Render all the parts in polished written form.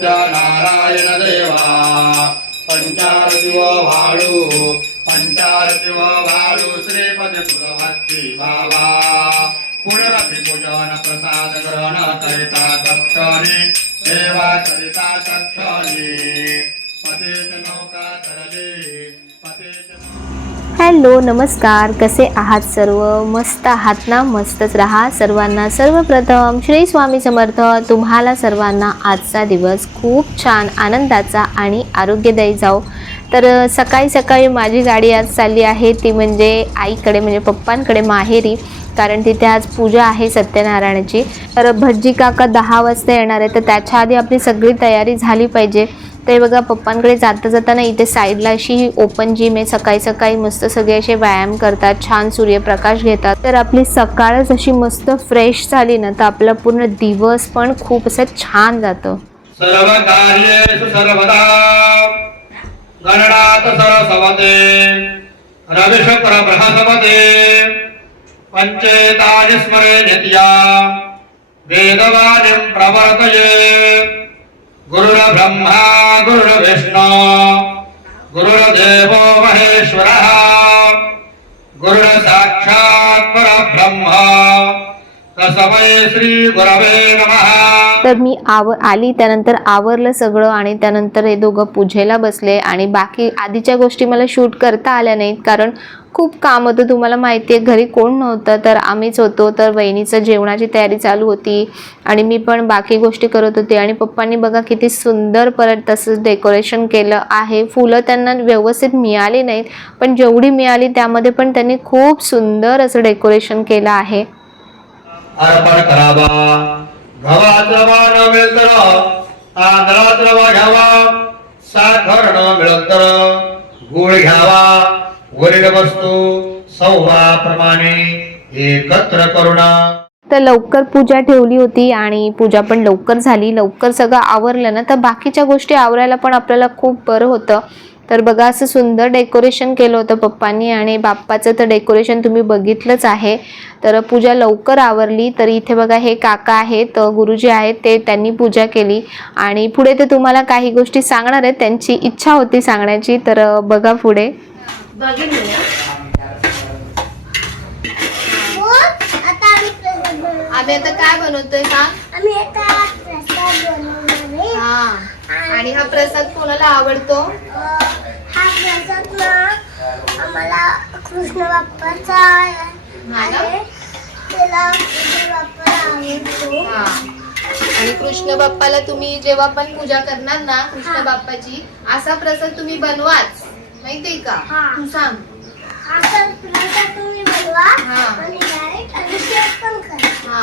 सत्यनारायण देवा पंचारतिव भाळू पंचारतिव भाळू श्रीपती पुरभक्ती भावा पुनरपि पूजन प्रसाद ग्रहण करिता सक्षणी देवा करिता सक्षणी पतेच नौका तरले पतेच। हॅलो नमस्कार, कसे आहात सर्व? मस्त आहात ना? मस्तच राहा सर्वांना। सर्वप्रथम श्री स्वामी समर्थ तुम्हाला सर्वांना आजचा दिवस खूप छान आनंदाचा आणि आरोग्यदायी जाओ। तर सकाळी सकाळी माझी गाडी आज चालली आहे ती म्हणजे आईकडे, म्हणजे पप्पांकडे माहेरी, कारण तिथे आज पूजा आहे सत्यनारायणाची। तर भटजी काका 10 वाजता येणार आहे, तर त्याच्या आधी आपली सगळी तयारी झाली पाहिजे। ते बघा पप्पांकडे जाता जाताना इथे साईडला अशी ओपन जिम आहे, सकाळी सकाळी मस्त सगळे असे व्यायाम करतात, छान सूर्यप्रकाश घेतात। तर आपली सकाळच अशी मस्त फ्रेश झाली ना तर आपला पूर्ण दिवस पण खूप असं छान जातं। सर्व कार्येषु सर्वदा गणनाथ सरस्वते रविशुक्र बृहस्पते पंचेतानि स्मरे नित्या वेदवाणीं प्रवर्तये। गुरुर्ब्रह्मा गुरुर्विष्णु गुरुर्देवो महेश्वरः गुरुर्साक्षात् परब्रह्म तस्मै श्री गुरवे नमः। तर मी आली त्यानंतर आवरलं सगळं आणि त्यानंतर हे दोघं पूजेला बसले आणि बाकी आधीच्या गोष्टी मला शूट करता आल्या नाहीत, कारण खूप काम होतं। तुम्हाला माहिती आहे घरी कोण नव्हतं, तर आम्हीच होतो। तर वहिनीचं जेवणाची तयारी चालू होती आणि मी पण बाकी गोष्टी करत होते। आणि पप्पांनी बघा किती सुंदर परत तसंच डेकोरेशन केलं आहे। फुलं त्यांना व्यवस्थित मिळाली नाहीत, पण जेवढी मिळाली त्यामध्ये पण त्यांनी खूप सुंदर असं डेकोरेशन केलं आहे। अर्पण करावा गव्हाचं वाण मिळेल तर तांदळाचं वाण घ्यावा, साखर न मिळेल तर गुळ घ्यावा। वरील वस्तू सौवाप्रमाणे एकत्र करून। तर लवकर पूजा ठेवली होती आणि पूजा पण लवकर झाली, लवकर सगळं आवरलं ना तर बाकीच्या गोष्टी आवरायला पण आपल्याला खूप बरं होतं। तर बघा असं सुंदर डेकोरेशन केलं होतं पप्पांनी आणि बाप्पाचं तर डेकोरेशन तुम्ही बघितलंच आहे। तर पूजा लवकर आवरली। तर इथे बघा हे काका आहेत, गुरुजी आहेत, ते त्यांनी पूजा केली आणि पुढे ते तुम्हाला काही गोष्टी सांगणार आहेत, त्यांची इच्छा होती सांगण्याची। तर बघा पुढे आम्ही आता काय बनवतोय का? आम्ही आता प्रसाद बनवणार आहे। हा, आणि हा प्रसाद कोणाला आवडतो? हा प्रसाद ना आम्हाला कृष्ण बाप्पाचा आहे, त्याला कृष्ण बाप्पाला आवडतो। हा, आणि कृष्ण बाप्पाला तुम्ही जेव्हा पण पूजा करणार ना कृष्ण बाप्पाची, असा प्रसाद तुम्ही बनवाच, माहितीये का? तू सांग। असा प्रसाद तुम्ही बनवा हा। आणि लाईक आणि शेअर पण करा। हा,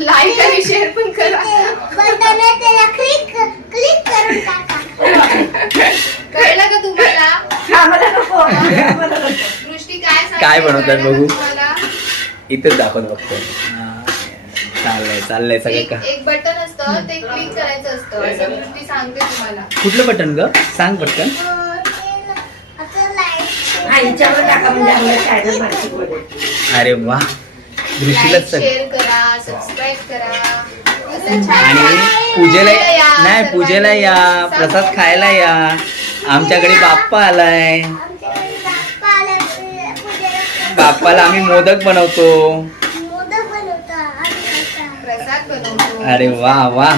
लाईक आणि शेअर पण करा। बटन आहे त्याला क्लिक करून टाका। कळलं का तुम्हाला? दृष्टी काय बनवतात बघू? तुम्हाला इथेच दाखवत बघतो। चाललंय सगळं का? एक बटन असतं, ते क्लिक करायचं असतं, असं दृष्टी सांगते तुम्हाला। कुठलं बटन ग? सांग पटकन। अरे वा, दृष्टीला शेअर करा, सबस्क्राईब करा, असं छान आणि पूजेला नाही, पूजेला या, प्रसाद खायला या। आमच्याकडे बाप्पा आलाय, बाप्पाला आम्ही मोदक बनवतो, प्रसाद बनवतो। अरे वा वा,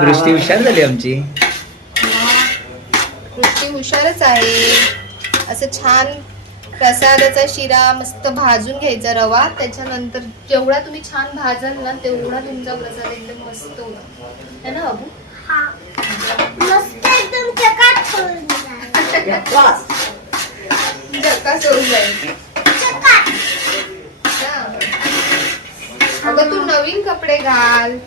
दृष्टी हुशार झाली आमची। दृष्टी हुशारच आहे। असं छान प्रसादाचा शिरा मस्त भाजून घ्यायचा रवा, त्याच्यानंतर जेवढा तुम्ही छान भाजाल ना तेवढा तुमचा प्रसाद एकदम मस्त होतो, है ना बाबू? मस्त एकदम चकाट होऊन झकास होऊन जाईल। अगं तू नवीन कपडे घाल।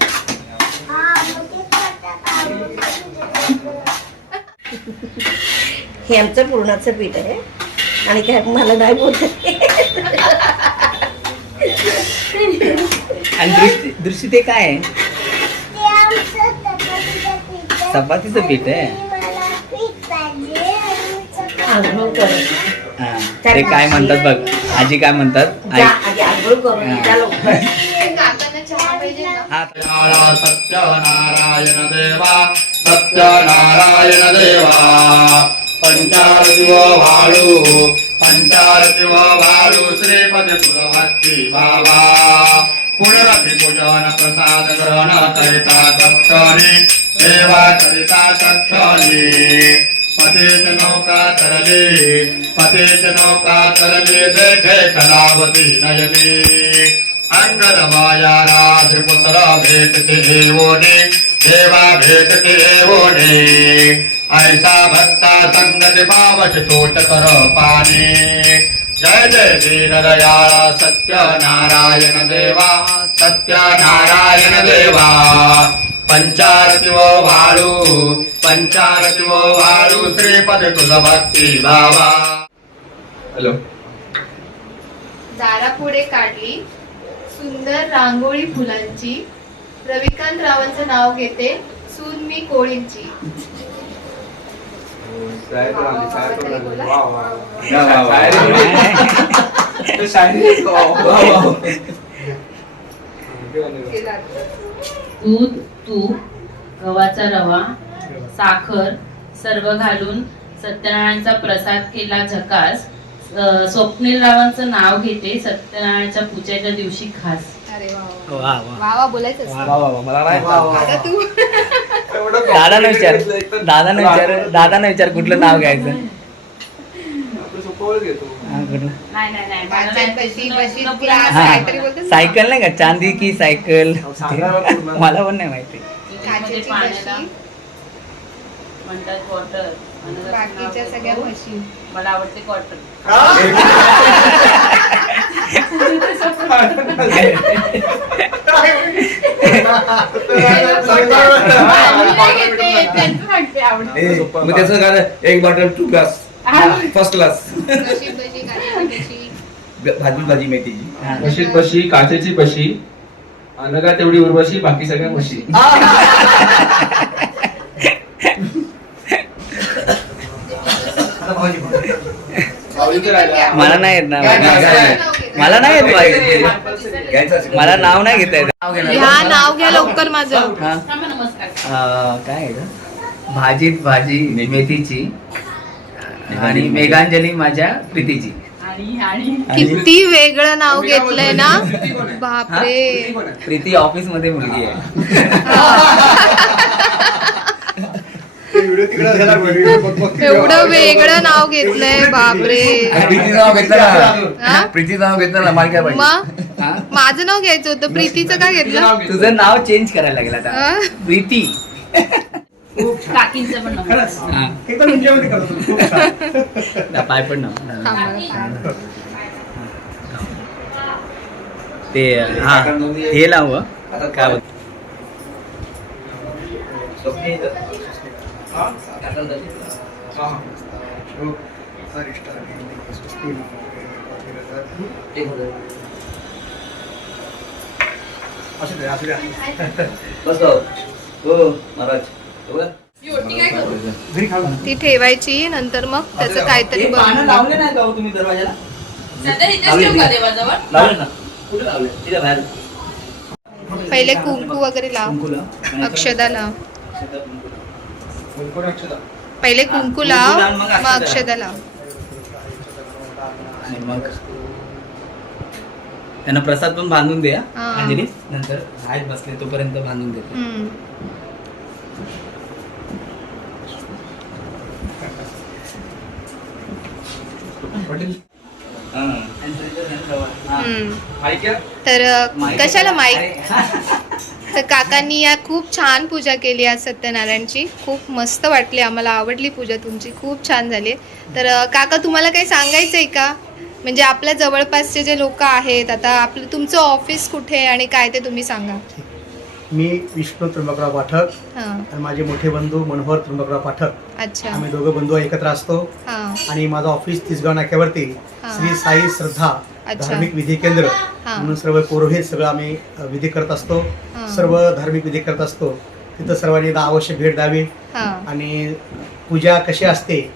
हे आमचं पुरणाचं पीठ आहे आणि काय मला नाही बोलत। आणि दृष्टी ते काय आहे? चपातीचं पीठ आहे। ते काय म्हणतात बघ, आजी काय म्हणतात? आंघोळ करून काकांना चहा पाहिजे ना? हा सत्यनारायण देवा सत्यनारायण देवा पंचारतिव भाळू श्रीपती तुलभक्ती बाबा पुनरपि पूजन प्रसाद ग्रहण करिता दक्षिणे देवा करिता दक्षिणे पतेच नौका तरले देखे कलावती नयने अंगद माया राजपुत्र भेट के ओने देवा भेट के ओने ऐसा भक्ता संगत पावश तोट कर पाने जय जय दीन दयाळ सत्यनारायण देवा सत्यनारायण देवा पंचारतिव भाळू श्रीपद तुलभक्ती बाबा. हॅलो. दारापुढे काढली सुंदर रांगोळी फुलांची रविकांत रावांचं नाव घेते सून मी कोळींची. दूध तूप गव्हाचा रवा साखर सर्व घालून सत्यनारायणचा प्रसाद केला झकास. स्वप्नील रावांचं नाव घेते सत्यनारायणच्या पूजेच्या दिवशी खास. अरे वा वा वा वा वा बोलायचं आता तू दादाने विचार कुठलं नाव घ्यायचं. हा, कुठलं? सायकल नाही का चांदी की सायकल मला पण नाही माहिती. मध्ये पाण्याला म्हणतात क्वार्टर. बाकीच्या सगळ्या म्हशी मला आवडते क्वार्टर. मग त्याचं काय एक बॉटल 2 ग्लास फर्स्ट क्लास नशीब बशी काळी भाजी मेथीची म्हशीत बशी काचेची बशी अनगा तेवढी उर्वशी बाकी सगळ्या म्हशी. मला नाही येत ना मला नाही येत बाई. मला नाव नाही घेता येत. ह्या नाव घ्या लवकर माझं. हा. नमस्कार. काय आहे गं? भाजीत भाजी मेथीची आणि मेघांजली माझ्या प्रीतीची. आणि आणि किती वेगळं नाव घेतलंय ना बापरे. प्रीती ऑफिस मध्ये मुलगी आहे. एवढं वेगळं नाव घेतलंय बापरे. हा? प्रीती नाव घेतलं ना मला काय पाहिजे. मग हा? माझं नाव घ्यायचं होतं प्रीतीचं काय घेतलं. तुझं नाव चेंज करायला लागेल आता. हा? प्रीती. काकींचं पण नमस्कार. हा. पाय पण नाव ते हा हे लाव काय होत. बस हो महाराज. ती ठेवायची नंतर मग त्याचं काहीतरी बनवून लावले नाही का हो तुम्ही दरवाजाला. सध्या इथेच ठेवू का देवाजवळ? लावले ना कुठे लावले तिच्या बाहेर. पहिले कुंकू वगैरे लाव कुंकुला अक्षदा लाव. पहिले कुंकू लाव मग अक्षदा लाव. आणि मग त्यांना प्रसाद पण बांधून दे. हा. अंजली नंतर आहेत बसले तोपर्यंत बांधून देते. हम्म. हम्म. तर कशाला माईक. तर काकांनी या खूप छान पूजा केली आज सत्यनारायणची. खूप मस्त वाटली आम्हाला. आवडली पूजा तुमची खूप छान झाली. तर काका तुम्हाला काही सांगायचं आहे का. म्हणजे आपल्या जवळपासचे जे लोक आहेत आता आपलं तुमचं ऑफिस कुठे आहे आणि काय ते तुम्ही सांगा. मी विष्णू त्र्यंबकराव पाठक हां. आणि माझे मोठे बंधू मनोहर त्र्यंबकराव पाठक. अच्छा. आम्ही दोघं बंधू एकत्र असतो. हां. आणि माझं ऑफिस तिसगाव नाक्यावरती हा. श्री साई श्रद्धा अच्छा. धार्मिक विधी केंद्र हा. म्हणून सर्व पुरोहित सगळं आम्ही विधी करत असतो. हा. सर्व धार्मिक विधी करत असतो. तिथं सर्वांनी अवश्य भेट द्यावी. हां. आणि पूजा कशी असते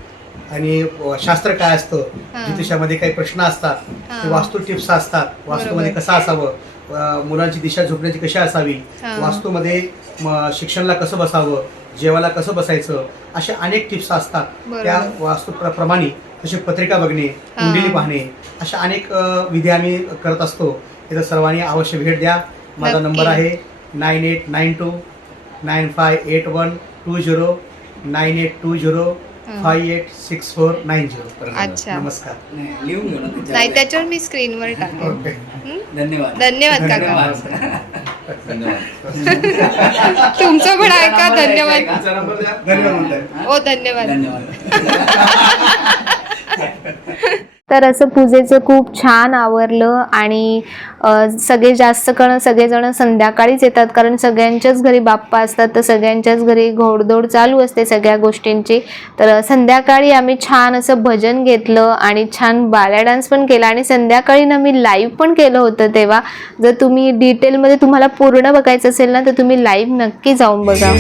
आणि शास्त्र काय असतं, हा. ज्योतिषामध्ये काही प्रश्न असतात, हा. ते वास्तू टिप्स असतात, वास्तूमध्ये बरोबर. कसं असावं मुलांची दिशा झोपण्याची कशी असावी, वास्तूमध्ये शिक्षणाला कसं बसावं, जेवायला कसं बसायचं, अशा अनेक टिप्स असतात. त्या वास्तू प्रमाणे तशी पत्रिका बघणे, कुंडली पाहणे, अशा अनेक विधी आम्ही करत असतो. तिथं सर्वांनी अवश्य भेट द्या. माझा नंबर आहे 9892958120 9820586490. अच्छा. नमस्कार. लिहून घेऊ ना नाही त्याच्यावर मी स्क्रीनवर टाकेन. ओके. धन्यवाद. धन्यवाद काका. धन्यवाद. तुमचं पण आहे का? धन्यवाद. धन्यवाद म्हणताय. हो धन्यवाद. धन्यवाद. तर असं पूजेचं खूप छान आवरलं आणि सगळेजण संध्याकाळीच येतात, कारण सगळ्यांच्याच घरी बाप्पा असतात, तर सगळ्यांच्याच घरी घोडदौड चालू असते सगळ्या गोष्टींची. तर संध्याकाळी आम्ही छान असं भजन घेतलं आणि छान बाल्या डान्स पण केला आणि संध्याकाळी ना मी लाईव्ह पण केलं होतं. तेव्हा जर तुम्ही डिटेलमध्ये तुम्हाला पूर्ण बघायचं असेल ना तर तुम्ही लाईव्ह नक्की जाऊन बघा.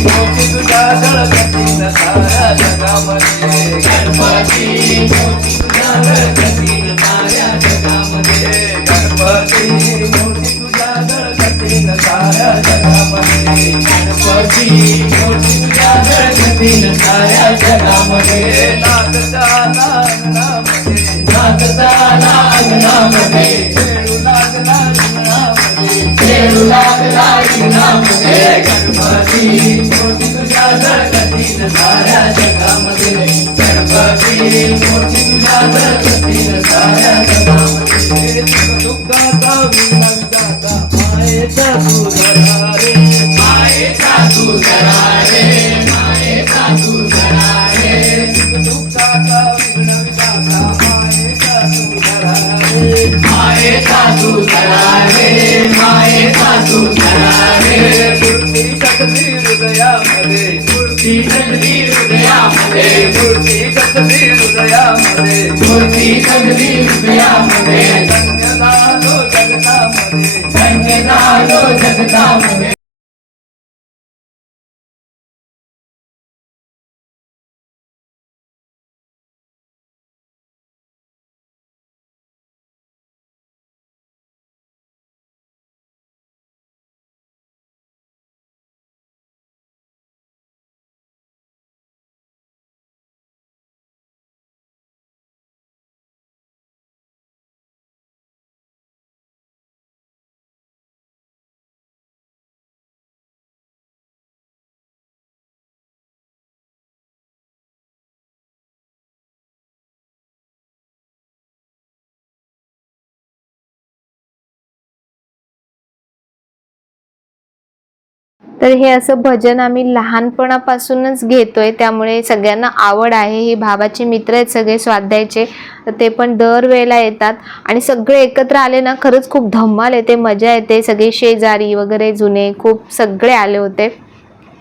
तर हे असं भजन आम्ही लहानपणापासूनच घेतोय, त्यामुळे सगळ्यांना आवड आहे. ही भावाचे मित्र आहेत सगळे स्वाध्यायचे, तर ते पण दरवेळेला येतात आणि सगळे एकत्र आले ना खरंच खूप धमाल येते, मजा येते. सगळे शेजारी वगैरे जुने खूप सगळे आले होते.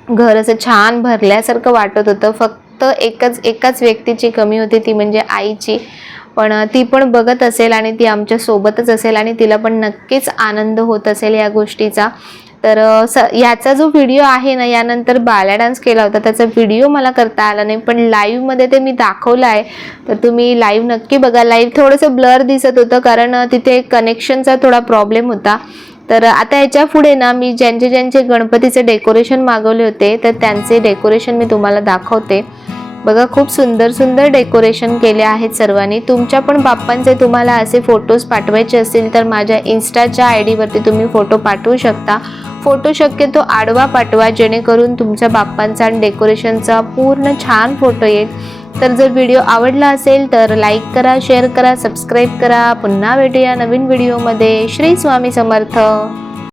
घर असं छान भरल्यासारखं वाटत होतं. फक्त एकाच व्यक्तीची कमी होती, ती म्हणजे आईची. पण ती पण बघत असेल आणि ती आमच्या सोबतच असेल आणि तिला पण नक्कीच आनंद होत असेल या गोष्टीचा. तर ह्याचा जो व्हिडिओ आहे ना, यानंतर बाल्या डान्स केला होता त्याचा व्हिडिओ मला करता आला नाही, पण लाईव्हमध्ये ते मी दाखवलं आहे. तर तुम्ही लाईव्ह नक्की बघा. लाईव्ह थोडंसं ब्लर दिसत होतं कारण तिथे कनेक्शनचा थोडा प्रॉब्लेम होता. तर आता ह्याच्या पुढे ना मी ज्यांचे गणपतीचे डेकोरेशन मागवले होते तर त्यांचे डेकोरेशन मी तुम्हाला दाखवते. बघा खूप सुंदर डेकोरेशन केले आहेत सर्वांनी. तुमच्या पण बाप्पांचे तुम्हाला असे फोटोज पाठवायचे असतील तर माझ्या इन्स्टाच्या ID वरती तुम्ही फोटो पाठवू शकता. फोटो शक्यतो आडवा पाठवा, जेणेकरून तुमच्या बाप्पांचा आणि डेकोरेशनचा पूर्ण छान फोटो येईल. तर जर व्हिडिओ आवडला असेल तर लाईक करा, शेअर करा, सबस्क्राईब करा. पुन्हा भेटूया नवीन व्हिडिओमध्ये. श्री स्वामी समर्थ.